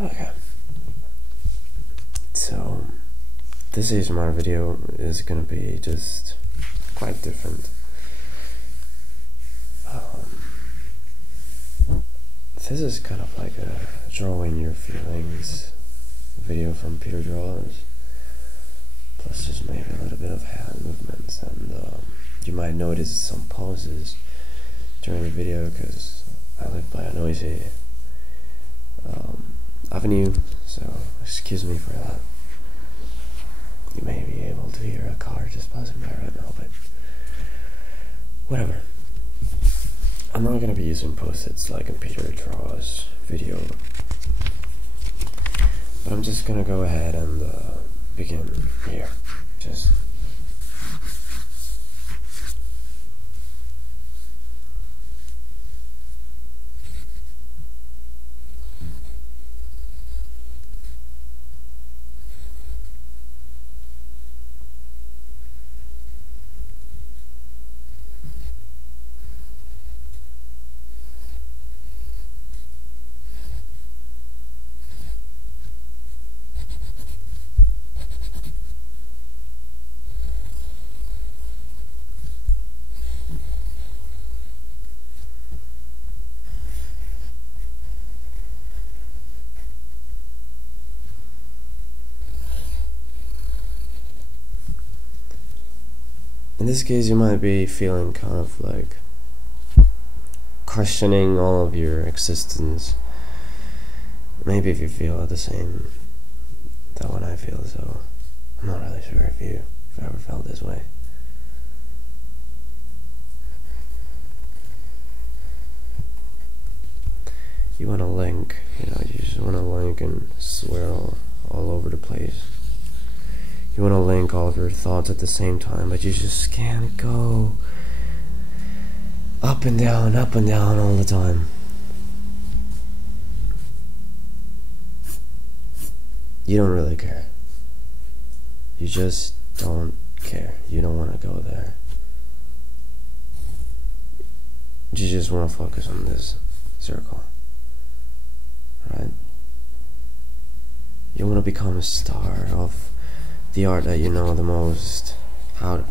Okay. So, this ASMR video is gonna be just quite different. This is kind of like a drawing your feelings video from Peter Draws, plus just maybe a little bit of hand movements, and you might notice some pauses during the video because I live by a noisy avenue, so excuse me for that. You may be able to hear a car just passing by right now, but whatever. I'm not gonna be using post-its like in Peter Draws video, but I'm just gonna go ahead and begin here. Just in this case, you might be feeling kind of like questioning all of your existence. Maybe if you feel the same that when I feel, so I'm not really sure if you ever felt this way. You want to link, you just want to link and swirl all over the place. You want to link all of your thoughts at the same time, but you just can't go up and down all the time. You don't really care. You just don't care. You don't want to go there. You just want to focus on this circle. Right? You want to become a star of the art that you know the most. How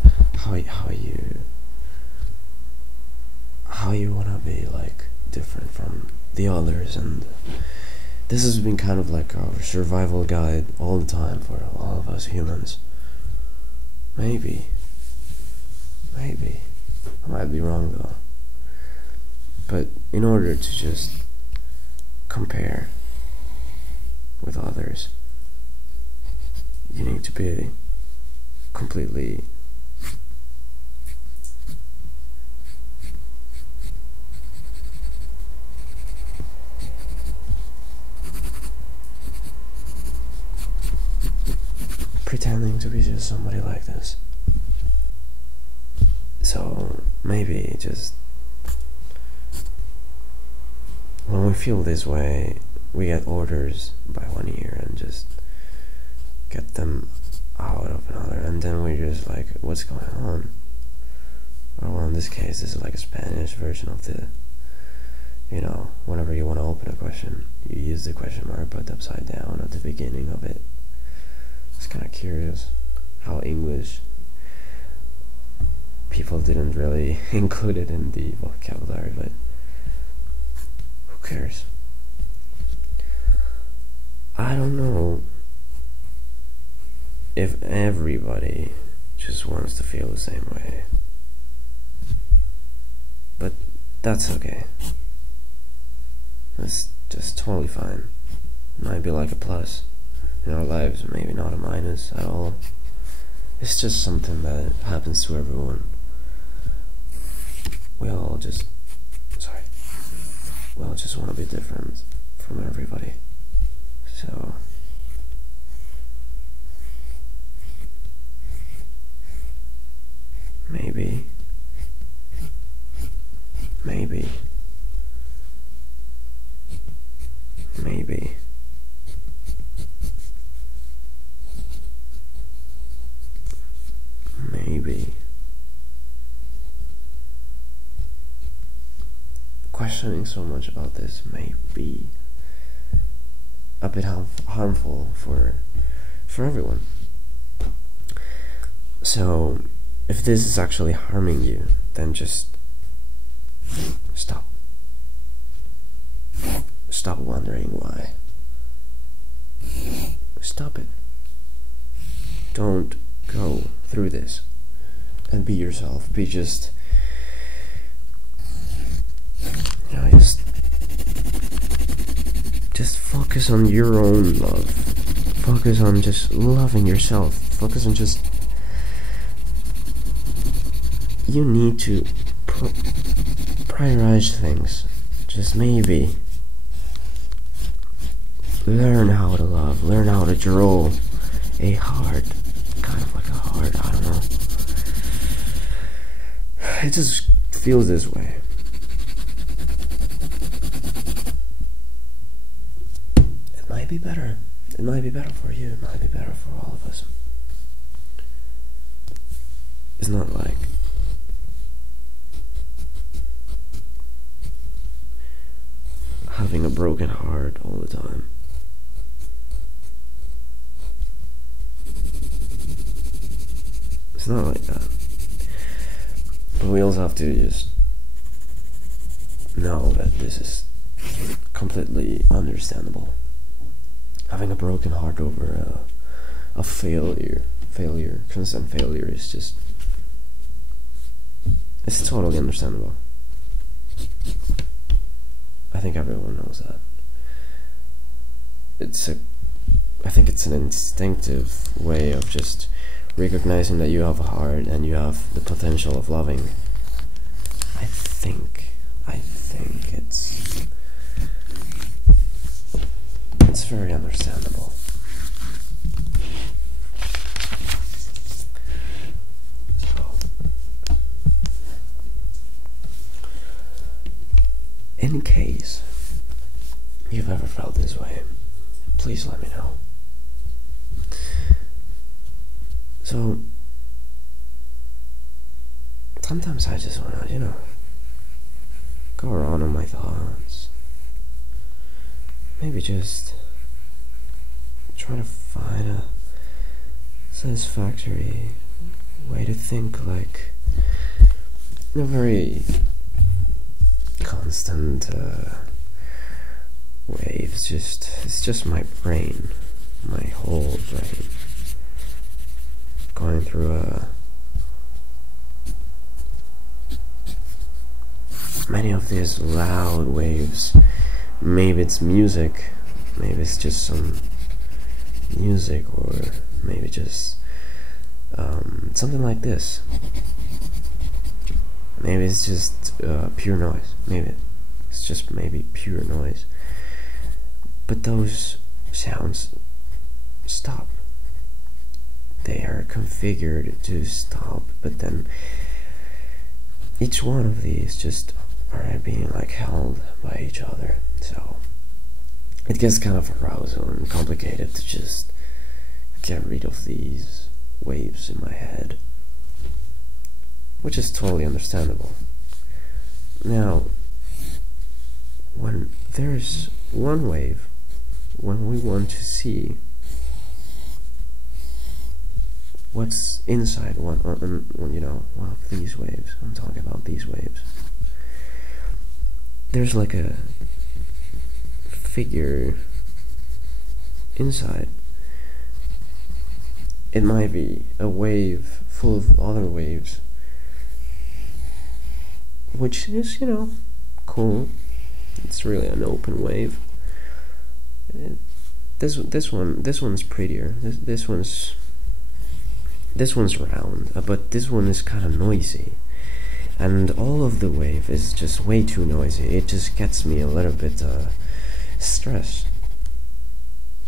you want to be like different from the others, and this has been kind of like our survival guide all the time for all of us humans. Maybe I might be wrong though, but in order to just compare with others, you need to be completely pretending to be just somebody like this. So maybe just when we feel this way, we get orders by one ear and just get them out of another, and then we're just like, what's going on? Or well, in this case, this is like a Spanish version of the, whenever you want to open a question, you use the question mark but upside down at the beginning of it. It's kind of curious how English people didn't really include it in the vocabulary, but who cares? I don't know if everybody just wants to feel the same way, but that's okay. That's just totally fine. It might be like a plus in our lives, maybe not a minus at all. It's just something that happens to everyone. We all just want to be different from everybody. So maybe questioning so much about this may be a bit harmful for everyone. So if this is actually harming you, then just stop. Stop wondering why. Stop it. Don't go through this. And be yourself. Be just, you know, just focus on your own love. Focus on just loving yourself. Focus on just, you need to prioritize things. Just maybe learn how to love. Learn how to draw a heart. Kind of like a heart, I don't know. It just feels this way. It might be better. It might be better for you. It might be better for all of us. It's not like having a broken heart all the time. It's not like that. But we also have to just know that this is completely understandable. Having a broken heart over a constant failure is just, it's totally understandable. I think everyone knows that. I think it's an instinctive way of just recognizing that you have a heart and you have the potential of loving. I think it's very understandable. So, in case you've ever felt this way, please let me know. So, sometimes I just want to, go around on my thoughts. Maybe just try to find a satisfactory way to think, like, in a very constant way. It's just my brain, my whole brain, going through many of these loud waves. Maybe it's music, maybe it's just some music, or maybe just something like this. Maybe it's just pure noise. Maybe it's just pure noise. But those sounds stop. They are configured to stop, but then each one of these just are being like held by each other. So it gets kind of arousal and complicated to just get rid of these waves in my head, which is totally understandable. Now, when there's one wave, when we want to see what's inside one of these waves, I'm talking about these waves, there's like a figure inside. It might be a wave full of other waves, which is, cool. It's really an open wave. This one's prettier. This one's round, but this one is kind of noisy, and all of the wave is just way too noisy. It just gets me a little bit stressed.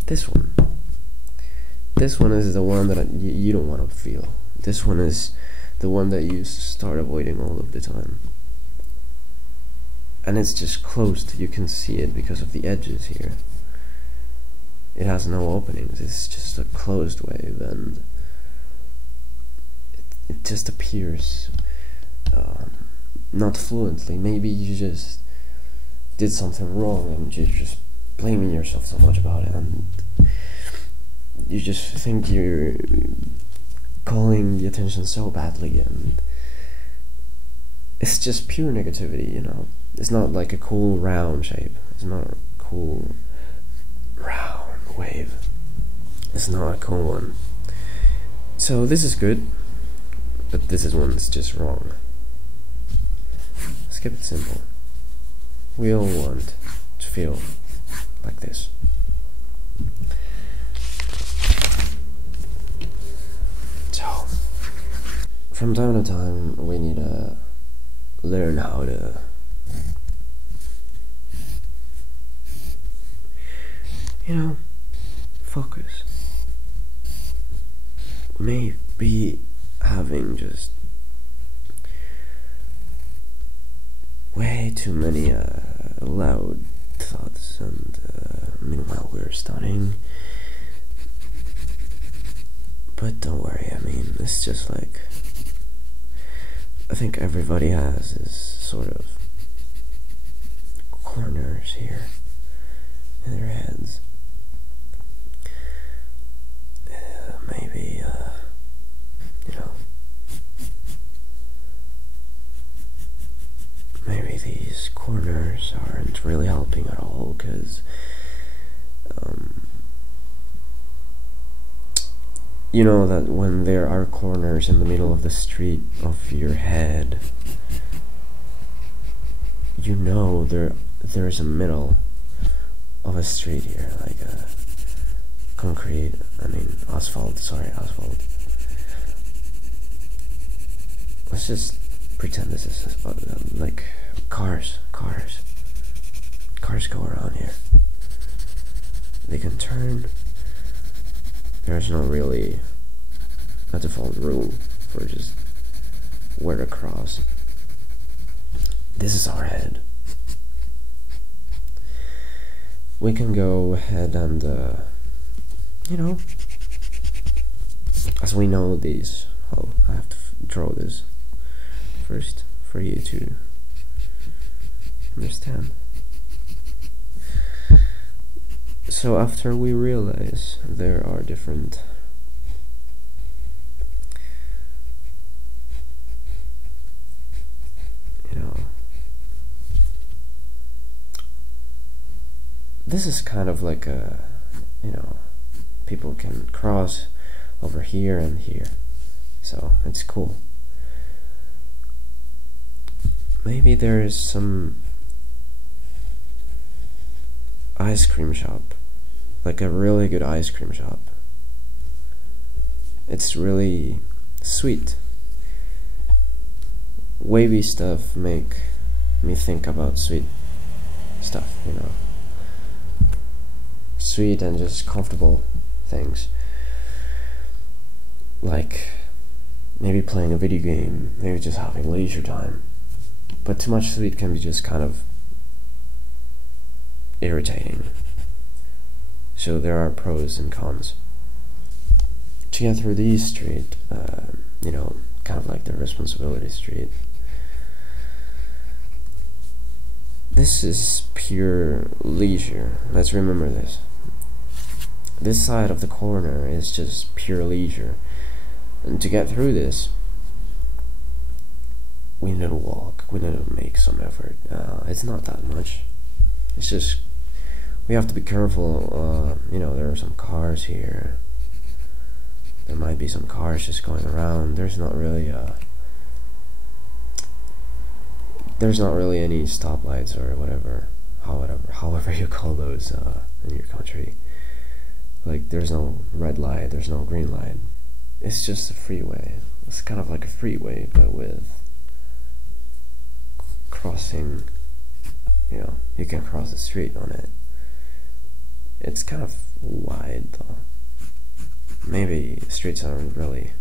This one is the one that you don't want to feel. This one is the one that you start avoiding all of the time, and it's just closed. You can see it because of the edges here. It has no openings. It's just a closed wave, and it just appears not fluently. Maybe you just did something wrong and you just blaming yourself so much about it, and you just think you're calling the attention so badly, and it's just pure negativity, you know. It's not like a cool round shape. It's not a cool round wave. It's not a cool one. So this is good, but this is one that's just wrong. Let's keep it simple. We all want to feel like this. So, from time to time, we need to learn how to focus. Maybe having just way too many loud thoughts, and meanwhile we're studying. But don't worry, I mean, it's just like, I think everybody has this sort of corners here in their heads. Maybe, maybe these corners aren't really helping at all, because you know that when there are corners in the middle of the street of your head, you know there's a middle of a street here, like a asphalt. Let's just pretend this is like cars go around here. They can turn. There's not really a default rule for just where to cross. This is our head. We can go ahead and as we know these, I have to draw this first for you to understand. So after we realize there are different this is kind of like a, people can cross over here and here, so it's cool. Maybe there is some ice cream shop, like a really good ice cream shop. It's really sweet. Wavy stuff make me think about sweet stuff, sweet and just comfortable things, like maybe playing a video game, maybe just having leisure time. But too much sweet can be just kind of irritating. So there are pros and cons. To get through these street, kind of like the responsibility street, this is pure leisure. Let's remember this. This side of the corner is just pure leisure. And to get through this, we need to walk, we need to make some effort. It's not that much. It's just, we have to be careful. There are some cars here. There might be some cars just going around. There's not really any stoplights or whatever, however you call those in your country. Like, there's no red light, there's no green light. It's just a freeway. It's kind of like a freeway, but with crossing. You can cross the street on it. It's kind of wide though. Maybe streets aren't really.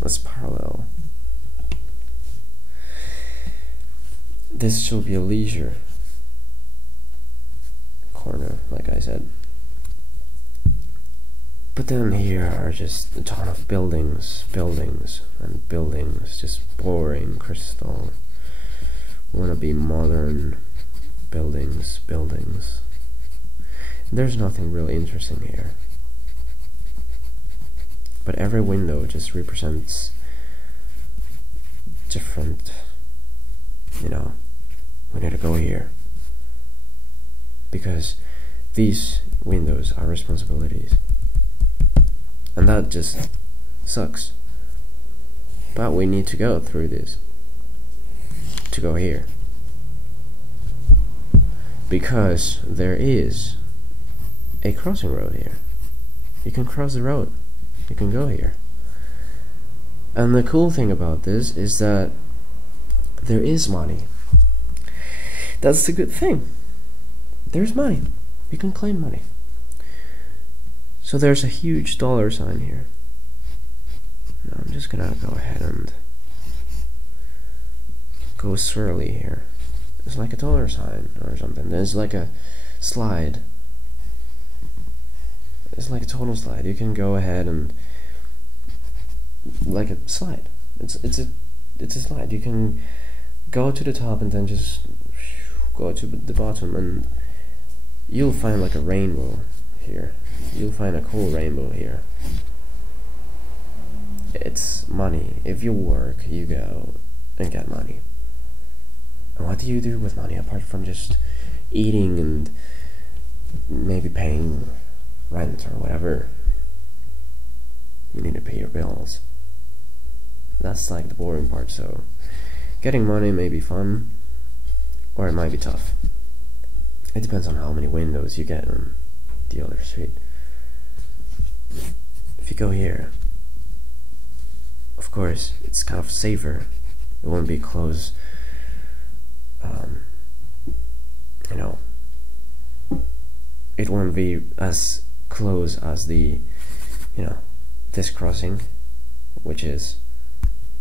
Let's parallel. This should be a leisure corner, like I said. But then here are just a ton of buildings, just boring, crystal, wanna be modern, buildings, buildings. There's nothing really interesting here. But every window just represents different, we need to go here. Because these windows are responsibilities. And that just sucks. But we need to go through this to go here. Because there is a crossing road here. You can cross the road. You can go here. And the cool thing about this is that there is money. That's the good thing. There's money. You can claim money. So there's a huge dollar sign here. Now I'm just gonna go ahead and go swirly here. It's like a dollar sign or something. There's like a slide. It's like a total slide. You can go ahead and like a slide. It's a slide. You can go to the top and then just go to the bottom, and you'll find like a rainbow here. You'll find a cool rainbow here. It's money. If you work, you go and get money. And what do you do with money apart from just eating and maybe paying rent or whatever? You need to pay your bills. That's like the boring part. So getting money may be fun, or it might be tough. It depends on how many windows you get on the other street. If you go here, of course, it's kind of safer. It won't be close. It won't be as close as the, this crossing, which is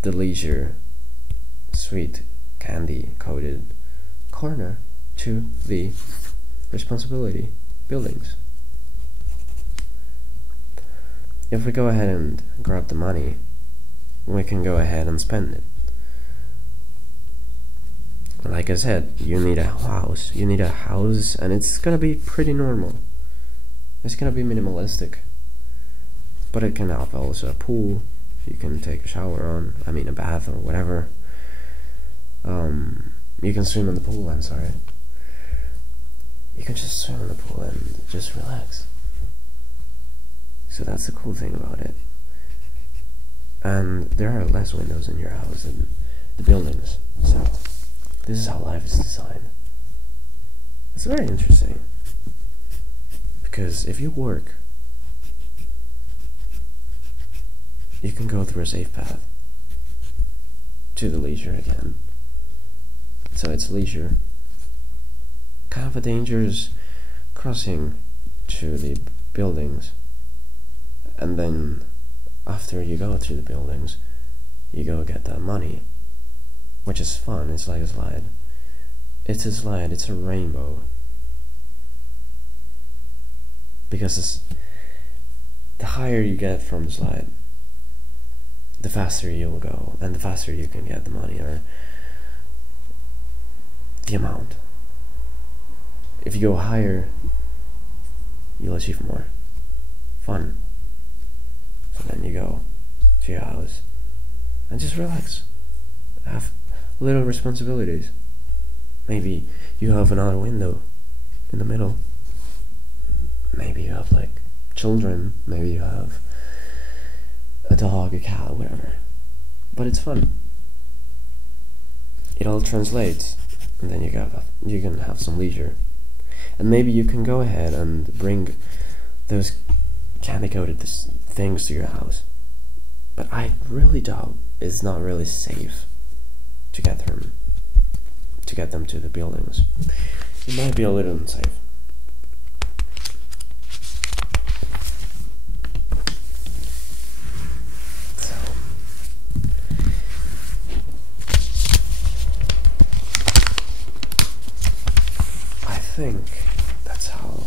the leisure, sweet candy coated corner to the responsibility buildings. If we go ahead and grab the money, we can go ahead and spend it. Like I said, you need a house. You need a house, and it's gonna be pretty normal. It's gonna be minimalistic. But it can have also a pool. You can take a shower on. A bath or whatever. You can swim in the pool, I'm sorry. You can just swim in the pool and just relax. So that's the cool thing about it. And there are less windows in your house than the buildings. So this is how life is designed. It's very interesting. Because if you work, you can go through a safe path to the leisure again. So it's leisure. Kind of a dangerous crossing to the buildings. And then after you go through the buildings, you go get that money. Which is fun. It's like a slide. It's a slide. It's a rainbow. Because the higher you get from the slide, the faster you'll go, and the faster you can get the money, or the amount. If you go higher, you'll achieve more. Fun. So then you go to your house and just relax. Have little responsibilities. Maybe you have another window in the middle. Maybe you have like children. Maybe you have a dog, a cat, whatever. But it's fun. It all translates, and then you can have some leisure. And maybe you can go ahead and bring those candy coated things to your house. But I really doubt it's not really safe to get them to the buildings. It might be a little unsafe. So I think that's how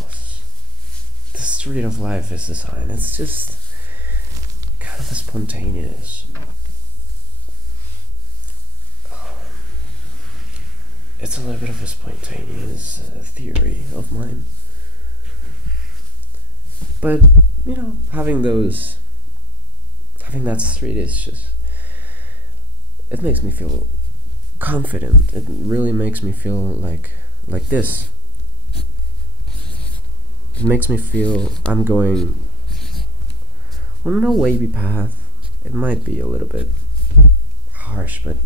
the street of life is designed. It's just kind of a spontaneous. it's a little bit of a spontaneous theory of mine. But, you know, having that street is just, it makes me feel confident. It really makes me feel like this. It makes me feel I'm going on a wavy path. It might be a little bit harsh, but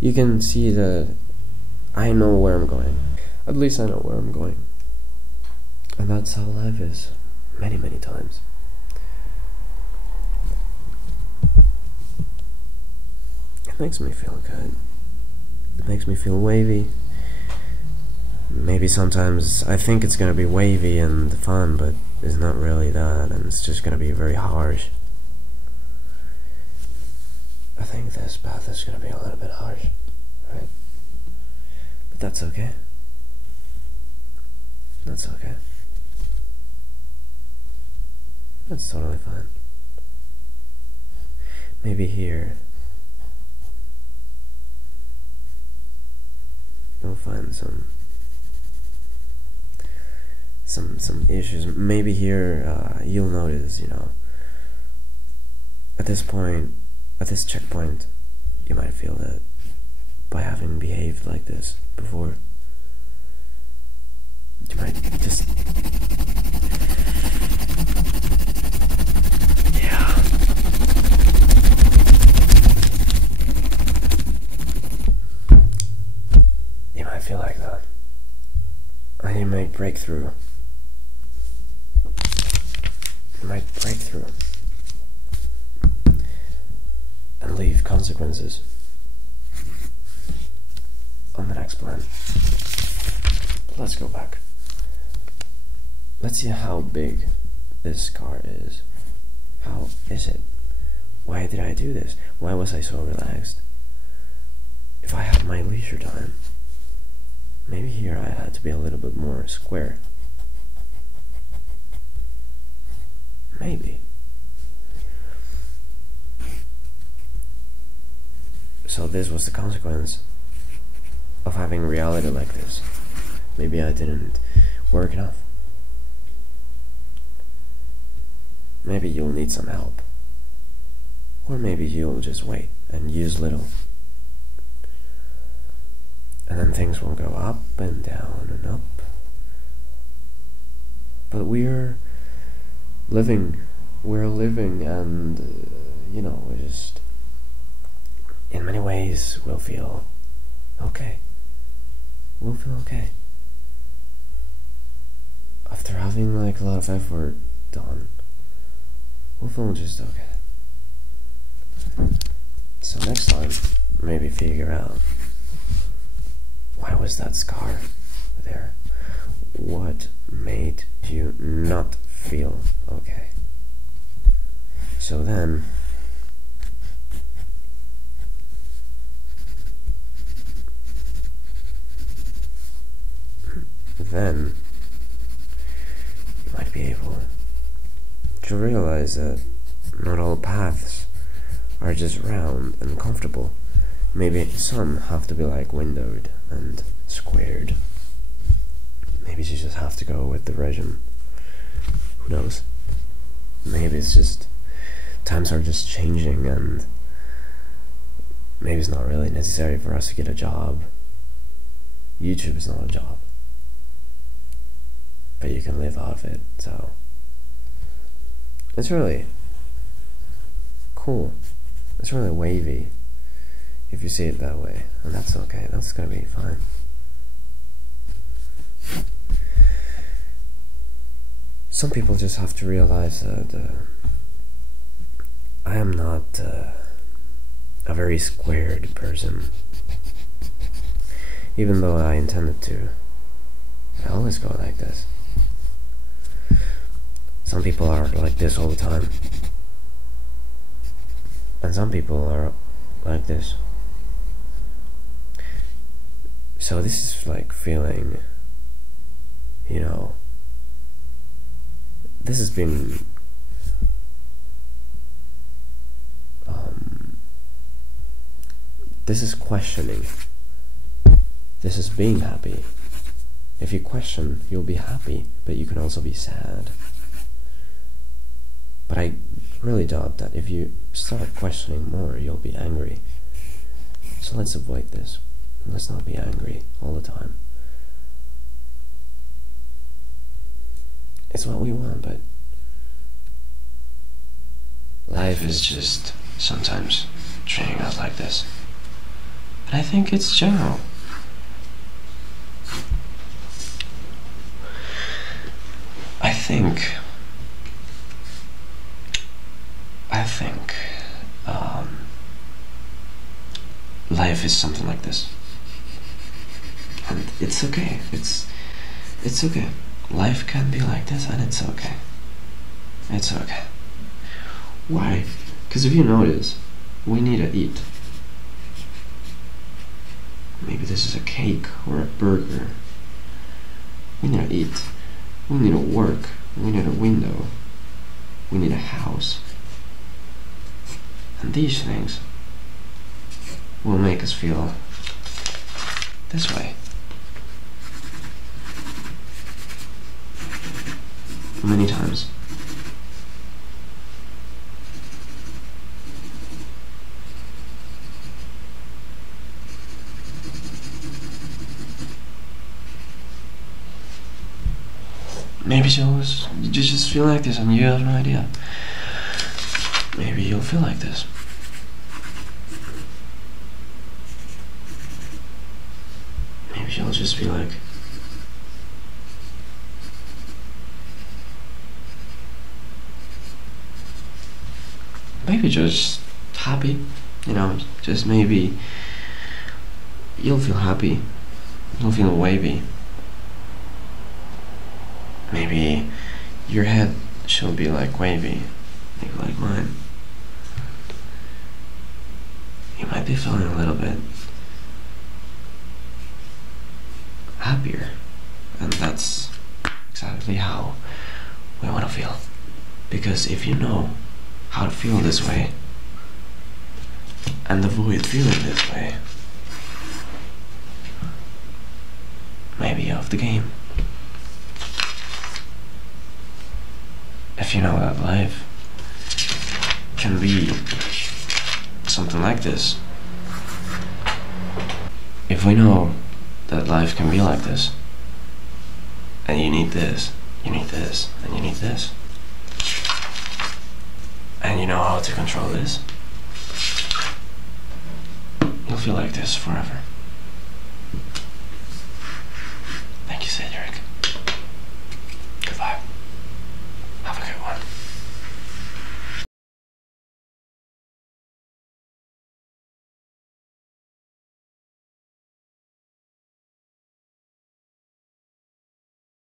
you can see that I know where I'm going. At least I know where I'm going. And that's how life is, many, many times. It makes me feel good. It makes me feel wavy. Maybe sometimes I think it's gonna be wavy and fun, but it's not really that, and it's just gonna be very harsh. I think this path is gonna be a little bit harsh, right? But that's okay. That's okay. That's totally fine. Maybe here you'll find some issues. Maybe here you'll notice, you know, at this point, at this checkpoint, you might feel that by having behaved like this before, you might just, yeah, you might feel like that, and you might break through. You might break through and leave consequences on the next plan. Let's go back. Let's see how big this car is. How is it? Why did I do this? Why was I so relaxed? If I had my leisure time, maybe here I had to be a little bit more square. Maybe. So this was the consequence of having reality like this. Maybe I didn't work enough. Maybe you'll need some help. Or maybe you'll just wait and use little. And then things will go up and down and up. But we're living, and you know, we just, in many ways, we'll feel okay. We'll feel okay after having like a lot of effort done. We'll feel just okay. So next time, maybe figure out, why was that scar there? What made you not feel okay? So then you might be able to realize that not all paths are just round and comfortable. Maybe some have to be like windowed and squared. Maybe you just have to go with the regime. Who knows? Maybe it's just times are just changing, and maybe it's not really necessary for us to get a job. YouTube is not a job, but you can live out of it, so it's really cool. It's really wavy if you see it that way, and that's okay. That's gonna be fine. Some people just have to realize that I am not a very squared person. Even though I intended to, I always go like this. Some people are like this all the time, and some people are like this. So this is like feeling, you know, this has been this is questioning This is being happy. If you question, you'll be happy, but you can also be sad. But I really doubt that if you start questioning more, you'll be angry. So let's avoid this. Let's not be angry all the time. It's what we want, but life is just sometimes treating us like this. But I think it's general. I think life is something like this, and it's okay. It's okay. Life can be like this, and it's okay. It's okay. Why? Because if you notice, we need to eat. Maybe this is a cake or a burger. We need to eat. We need to work. We need a window. We need a house. And these things will make us feel this way. Many times. Maybe you just feel like this and you have no idea. Maybe you'll feel like this. Maybe you'll just be like, maybe just happy, just maybe you'll feel happy, you'll feel wavy. Maybe your head should be like wavy, maybe like mine. You might be feeling a little bit happier, and that's exactly how we want to feel. Because if you know how to feel this way and avoid feeling this way, maybe you're off the game. If you know that life can be something like this, if we know that life can be like this, and you need this, you need this, and you need this, and you know how to control this, you'll feel like this forever.